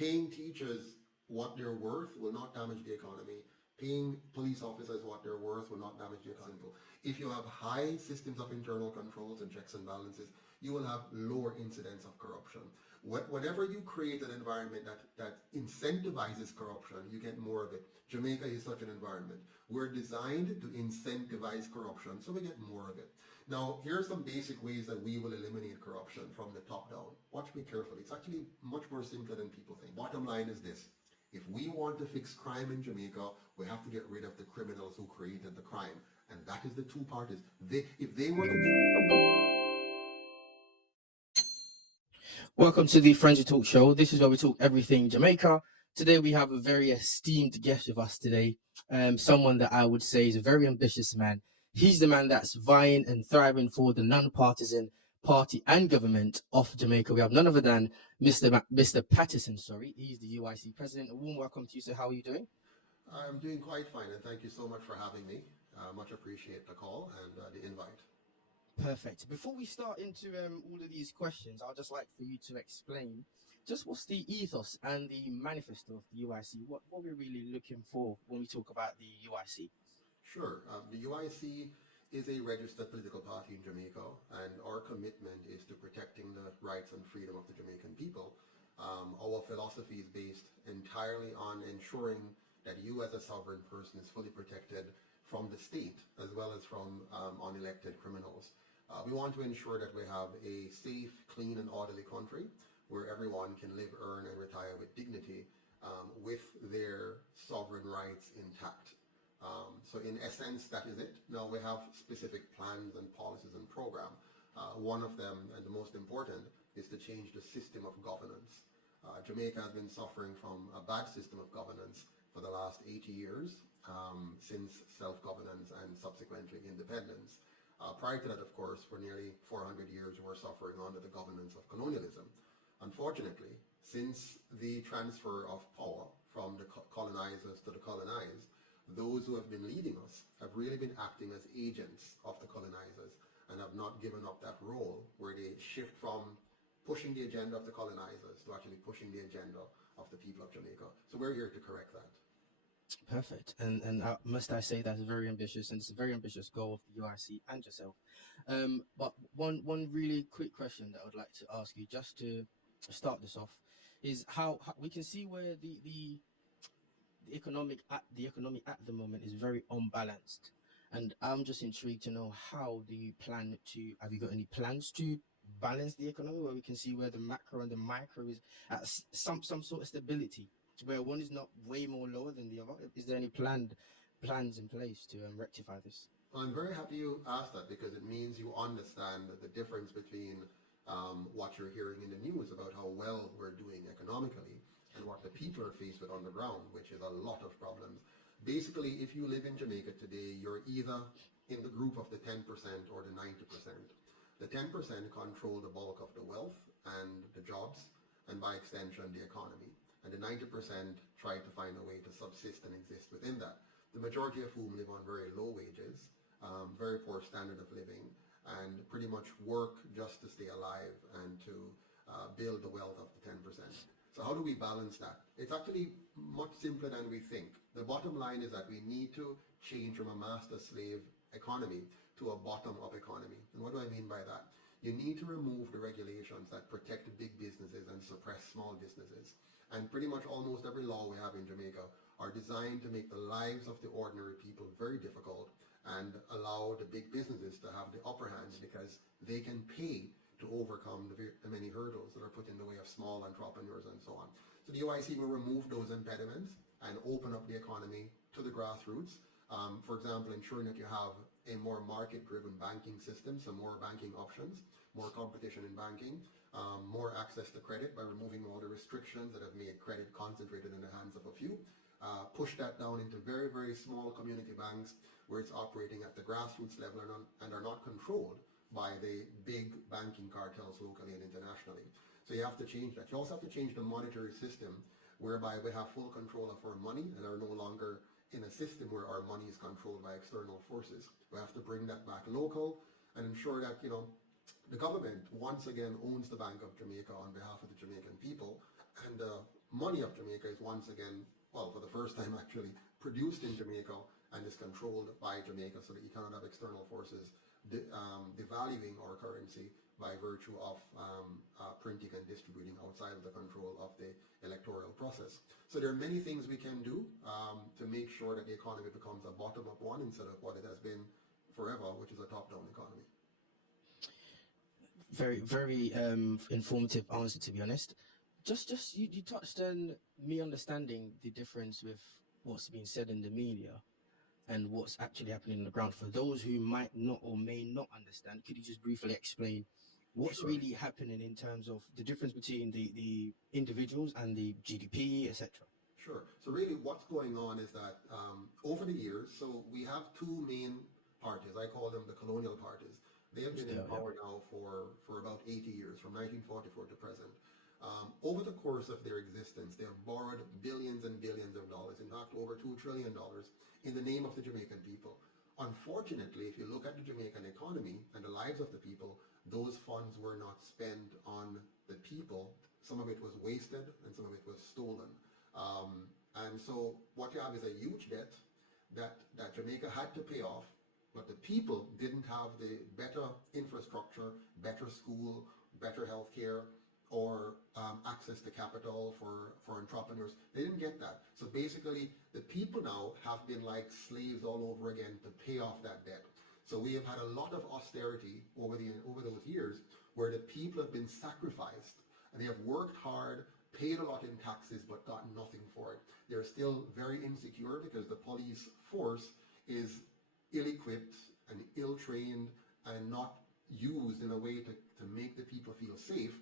Paying teachers what they're worth will not damage the economy. Paying police officers what they're worth will not damage the economy. If you have high systems of internal controls and checks and balances, you will have lower incidence of corruption. Whenever you create an environment that incentivizes corruption, you get more of it. Jamaica is such an environment. We're designed to incentivize corruption, so we get more of it. Now, here are some basic ways that we will eliminate corruption from the top down. Watch me carefully. It's actually much more simpler than people think. Bottom line is this. If we want to fix crime in Jamaica, we have to get rid of the criminals who created the crime. And that is the two parties. If they were to... Welcome to the Frenzy Talk Show. This is where we talk everything Jamaica. Today we have a very esteemed guest with us today. Someone that I would say is a very ambitious man. He's the man that's vying and thriving for the non-partisan party and government of Jamaica. We have none other than Mr. Patterson. He's the UIC president. A warm welcome to you, sir. How are you doing? I'm doing quite fine, and thank you so much for having me. Much appreciate the call and the invite. Perfect. Before we start into all of these questions, I'd just like for you to explain just what's the ethos and the manifesto of the UIC. What we're really looking for when we talk about the UIC. Sure. The UIC is a registered political party in Jamaica, and our commitment is to protecting the rights and freedom of the Jamaican people. Our philosophy is based entirely on ensuring that you as a sovereign person is fully protected from the state as well as from unelected criminals. We want to ensure that we have a safe, clean and orderly country where everyone can live, earn and retire with dignity with their sovereign rights intact. So in essence, that is it. Now we have specific plans and policies and program. One of them, and the most important, is to change the system of governance. Jamaica has been suffering from a bad system of governance for the last 80 years since self-governance and subsequently independence. Prior to that, of course, for nearly 400 years, we were suffering under the governance of colonialism. Unfortunately, since the transfer of power from the colonizers to the colonized, those who have been leading us have really been acting as agents of the colonizers and have not given up that role where they shift from pushing the agenda of the colonizers to actually pushing the agenda of the people of Jamaica. So we're here to correct that. Perfect. And must I say that's very ambitious, and it's a very ambitious goal of the UIC and yourself. But one really quick question that I would like to ask you just to start this off is how we can see where the economy at the moment is very unbalanced. And I'm just intrigued to know, how do you plan to, have you got any plans to balance the economy where we can see where the macro and the micro is at some sort of stability, where one is not way more lower than the other? Is there any plans in place to rectify this? I'm very happy you asked that, because it means you understand the difference between what you're hearing in the news about how well we're doing economically and what the people are faced with on the ground, which is a lot of problems. Basically, if you live in Jamaica today, you're either in the group of the 10% or the 90%. The 10% control the bulk of the wealth and the jobs, and by extension, the economy. And the 90% try to find a way to subsist and exist within that. The majority of whom live on very low wages, very poor standard of living, and pretty much work just to stay alive and to build the wealth of the 10%. So how do we balance that? It's actually much simpler than we think. The bottom line is that we need to change from a master-slave economy to a bottom-up economy. And what do I mean by that? You need to remove the regulations that protect big businesses and suppress small businesses. And pretty much almost every law we have in Jamaica are designed to make the lives of the ordinary people very difficult and allow the big businesses to have the upper hand, because they can pay to overcome the many hurdles that are put in the way of small entrepreneurs and so on. So the UIC will remove those impediments and open up the economy to the grassroots. For example, ensuring that you have a more market-driven banking system, some more banking options, more competition in banking, more access to credit by removing all the restrictions that have made credit concentrated in the hands of a few. Push that down into very, very small community banks where it's operating at the grassroots level and are not controlled by the big banking cartels locally and internationally. So you have to change that. You also have to change the monetary system, whereby we have full control of our money and are no longer in a system where our money is controlled by external forces. We have to bring that back local and ensure that, the government once again owns the Bank of Jamaica on behalf of the Jamaican people, and money of Jamaica is once again, well, for the first time actually, produced in Jamaica and is controlled by Jamaica, so that you cannot have external forces devaluing our currency by virtue of printing and distributing outside of the control of the electoral process. So there are many things we can do to make sure that the economy becomes a bottom-up one instead of what it has been forever, which is a top-down economy. Very, very informative answer, to be honest. Just you touched on me understanding the difference with what's being said in the media and what's actually happening on the ground. For those who might not or may not understand, could you just briefly explain what's Sure. really happening in terms of the difference between the individuals and the GDP, etc.? Sure. So really what's going on is that over the years, so we have two main parties. I call them the colonial parties. They have been in power now for about 80 years, from 1944 to present. Over the course of their existence, they have borrowed billions and billions of dollars, in fact over $2 trillion, in the name of the Jamaican people. Unfortunately, if you look at the Jamaican economy and the lives of the people, those funds were not spent on the people. Some of it was wasted and some of it was stolen. And so what you have is a huge debt that Jamaica had to pay off, but the people didn't have the better infrastructure, better school, better health care, or access to capital for entrepreneurs. They didn't get that. So basically, the people now have been like slaves all over again to pay off that debt. So we have had a lot of austerity over those years where the people have been sacrificed and they have worked hard, paid a lot in taxes, but got nothing for it. They're still very insecure because the police force is ill-equipped and ill-trained and not used in a way to make the people feel safe.